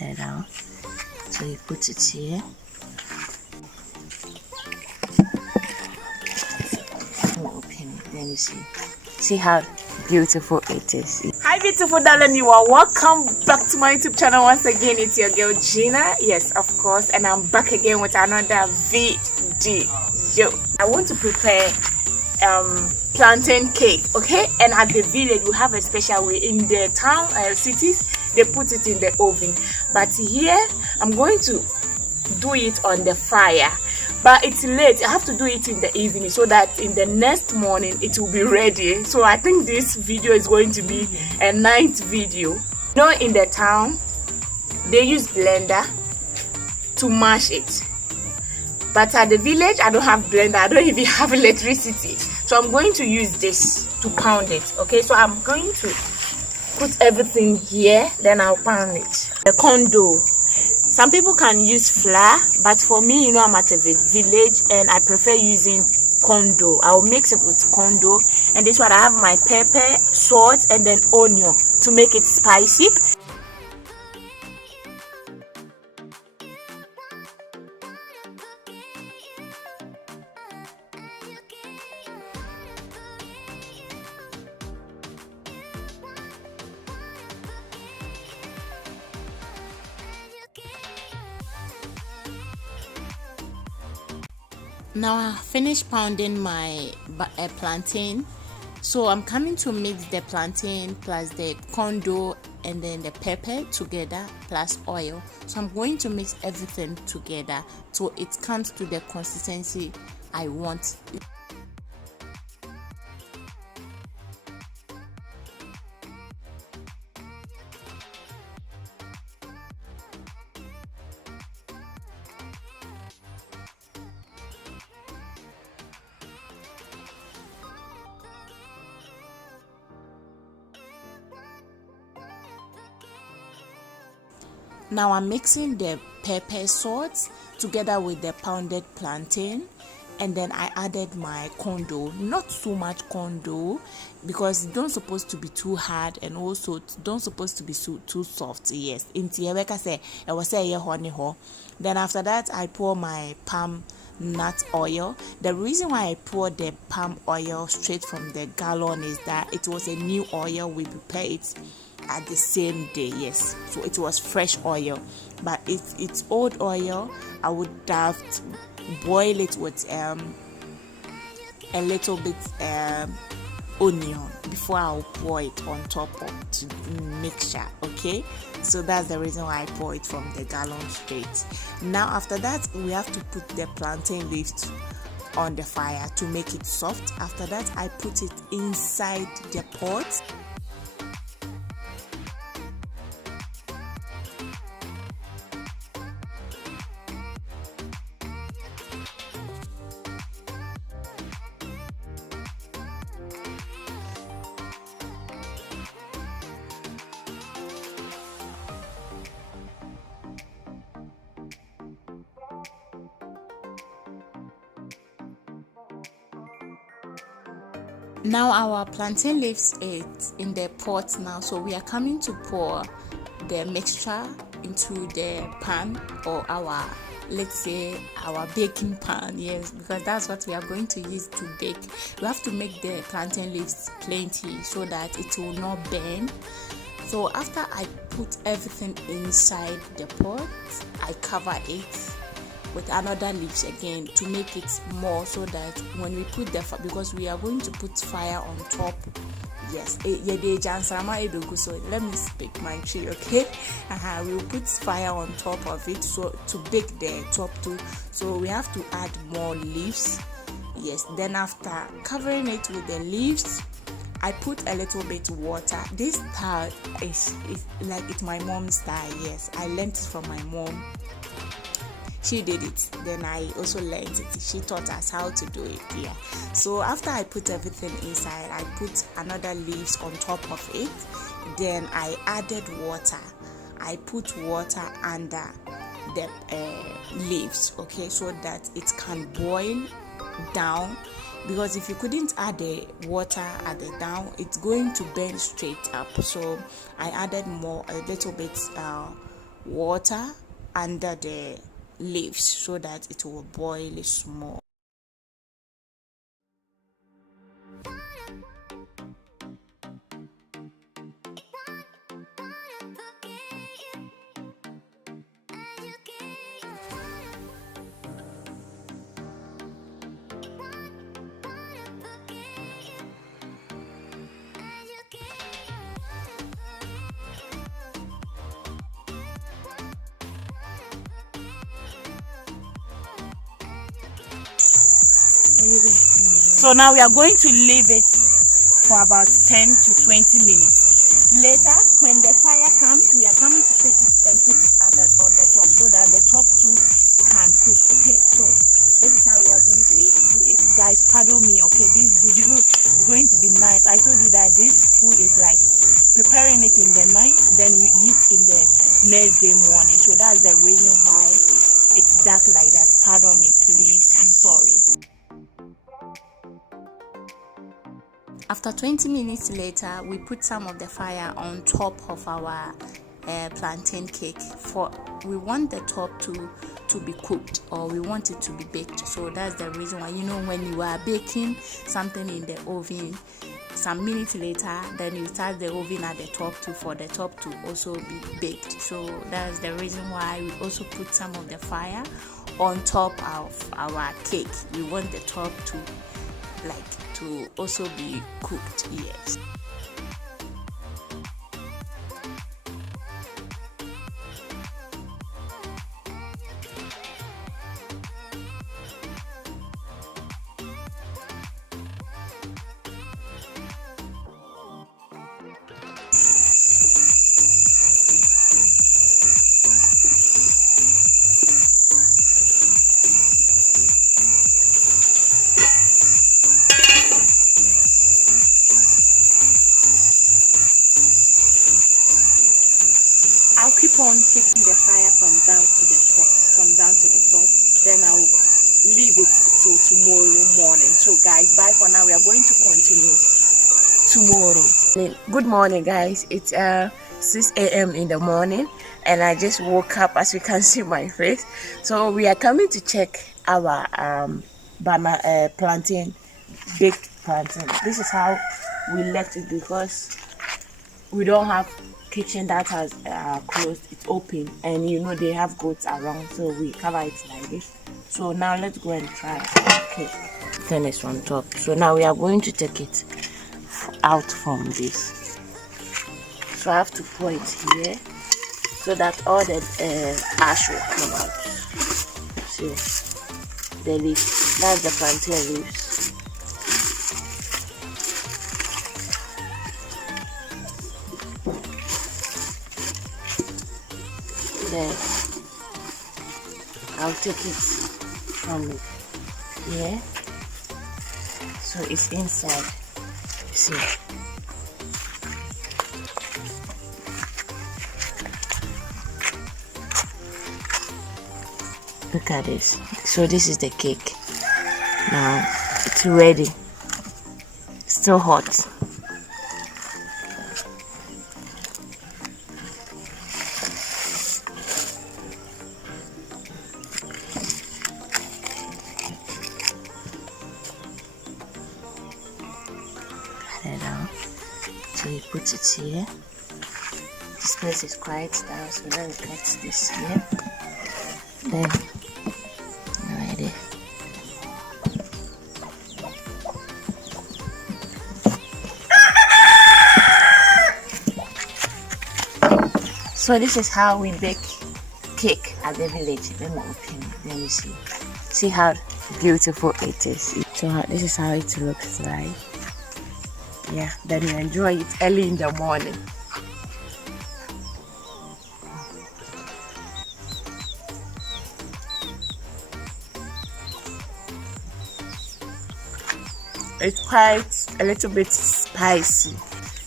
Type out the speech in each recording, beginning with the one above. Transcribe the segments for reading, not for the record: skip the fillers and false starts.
it out. So you put it here. Open it, then you see how beautiful it is. Hi beautiful darling, you are welcome back to my YouTube channel once again. It's your girl Gina, yes of course, and I'm back again with another video. I want to prepare plantain cake, okay? And at the village we have a special way. In the town cities they put it in the oven, but here I'm going to do it on the fire. But it's late, I have to do it in the evening so that in the next morning it will be ready. So I think this video is going to be a night video. You know, in the town they use blender to mash it, but at the village I don't have blender, I don't even have electricity. So I'm going to use this to pound it, okay? So I'm going to put everything here, then I'll pound it. The corn dough. Some people can use flour, but for me, you know, I'm at a village and I prefer using corn dough. I'll mix it with corn dough, and this one I have my pepper, salt, and then onion to make it spicy. Now I finished pounding my plantain, so I'm coming to mix the plantain plus the corn dough and then the pepper together plus oil. So I'm going to mix everything together so it comes to the consistency I want. Now I'm mixing the pepper salt together with the pounded plantain, and then I added my corn dough. Not too much corn dough because it don't supposed to be too hard, and also it don't supposed to be too soft. Yes, then after that I pour my palm nut oil. The reason why I poured the palm oil straight from the gallon is that it was a new oil. We prepare it at the same day, yes, so it was fresh oil. But if it's old oil, I would have boil it with a little bit onion before I'll pour it on top of the mixture, okay? So that's the reason why I pour it from the gallon straight. Now after that we have to put the plantain leaves on the fire to make it soft. After that I put it inside the pot. Now our plantain leaves is in the pot now, so we are coming to pour the mixture into the pan, or our, let's say, our baking pan, yes, because that's what we are going to use to bake. We have to make the plantain leaves plenty so that it will not burn. So after I put everything inside the pot, I cover it with another leaves again to make it more, so that when we put the because we are going to put fire on top. Yes, so let me speak my tree, okay? We will put fire on top of it, so to bake the top too. So we have to add more leaves. Yes, then after covering it with the leaves, I put a little bit water. This style is like it's my mom's style. Yes, I learned it from my mom. She did it, then I also learned it. She taught us how to do it. Yeah. So after I put everything inside, I put another leaves on top of it. Then I added water. I put water under the leaves, okay, so that it can boil down. Because if you couldn't add the water at the down, it's going to burn straight up. So I added a little bit water under the leaves so that it will boil small. So now we are going to leave it for about 10 to 20 minutes. Later, when the fire comes, we are coming to take it and put it on the top so that the top too can cook. Okay, so this is how we are going to do it. Guys, pardon me, okay, this video is going to be nice. I told you that this food is like preparing it in the night, then we eat in the next day morning. So that's the reason why it's dark like that. Pardon me, please, I'm sorry. After 20 minutes later, we put some of the fire on top of our plantain cake. For we want the top to be cooked, or we want it to be baked. So that's the reason why, you know, when you are baking something in the oven, some minutes later, then you start the oven at the top too, for the top to also be baked. So that's the reason why we also put some of the fire on top of our cake. We want the top to also be cooked. Yes. I'll keep on taking the fire from down to the top, then I'll leave it till tomorrow morning. So guys, bye for now. We are going to continue tomorrow. Good morning, guys. It's 6 a.m. in the morning, and I just woke up, as you can see my face. So we are coming to check our plantain, baked plantain. This is how we left it because we don't have kitchen that has closed. It's open, and you know they have goats around, so we cover it like this. So now let's go and try. Okay, finish on top. So now we are going to take it out from this. So I have to pour it here so that all the ash will come out. See the leaf, that's the plantain leaves. Then I'll take it from here, so it's inside. See, look at this. So this is the cake. Now it's ready, still hot. So you put it here. This place is quite down, so then we cut this here. Then ready. So this is how we bake cake at the village. Let me open it. Let me see how beautiful it is. So this is how it looks like. Yeah, then you enjoy it early in the morning. It's quite a little bit spicy.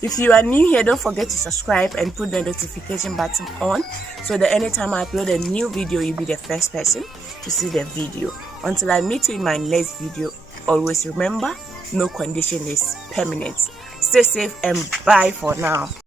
If you are new here, don't forget to subscribe and put the notification button on so that anytime I upload a new video, you'll be the first person to see the video. Until I meet you in my next video, always remember, no condition is permanent. Stay safe and bye for now.